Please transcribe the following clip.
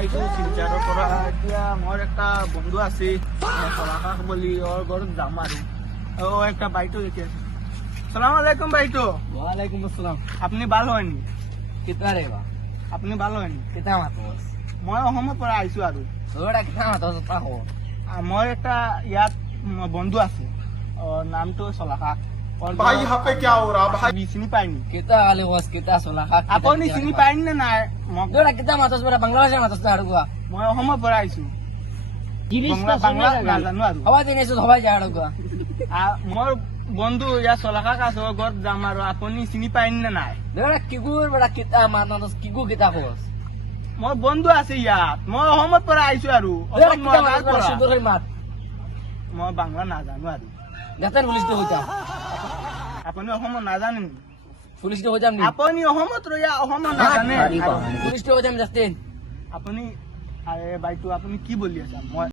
আহিছোঁ শিলচৰৰ পৰা। এতিয়া মোৰ একটা বন্ধু আছে চলাকাশ বুলি, ওৰ ঘৰত যাম আৰু একটা বাইটো দেখি আছে। সালাম আলাইকুম বাইটো। ওয়ালাইকুম আসসালাম। আপনি ভাল হয়নি? कितना रे बा? আপনি ভাল হয়নি? कितना मातोस? মই অসমৰ পৰা আহিছোঁ আৰু थोड़ा कितना मातोस ता हो? মোৰ একটা ইয়াত বন্ধু আছে, ওর নামটো চলাকাশ। भाई यहाँ पे क्या हो रहा भाई? চিনি পাইনি? कितना वाले बस कितना सोला खा? আপুনি চিনি পাইনি নে নাই? थोड़ा कितना मातोस बड़ा बांग्लादेश मातोस ता अड़ुआ। মই অসমৰ পৰা আহিছোঁ। বাংলা নাজানো আৰু। हवा देने से हवा जा अड़ुआ। মোৰ বন্ধু ইয়াত চলাকাশ আছে, ওৰ ঘৰত যাম আৰু। আপুনি চিনি পাইনি নে নাই? थोड़ा किगुर बड़ा कितना मातोस किगु कितना होस? মোৰ বন্ধু আছে ইয়াত, মই অসমৰ পৰা আহিছোঁ আৰু। थोड़ा অসম कितना নগাঁৱৰ मातोस बड़ा পৰা। सुदूर है मात। মই বাংলা নাজানো আৰু। जातन पुलिस तो होता। আপুনি অসমত নাজানে নেকি? पुलिस तो हो जाम नहीं। আপুনি অসমত ৰৈয়া অসমত নাজানে? पुलिस तो हो जाम जास्तीन। আপুনি আৰে বাইটো আপুনি কি বলি আছে? মই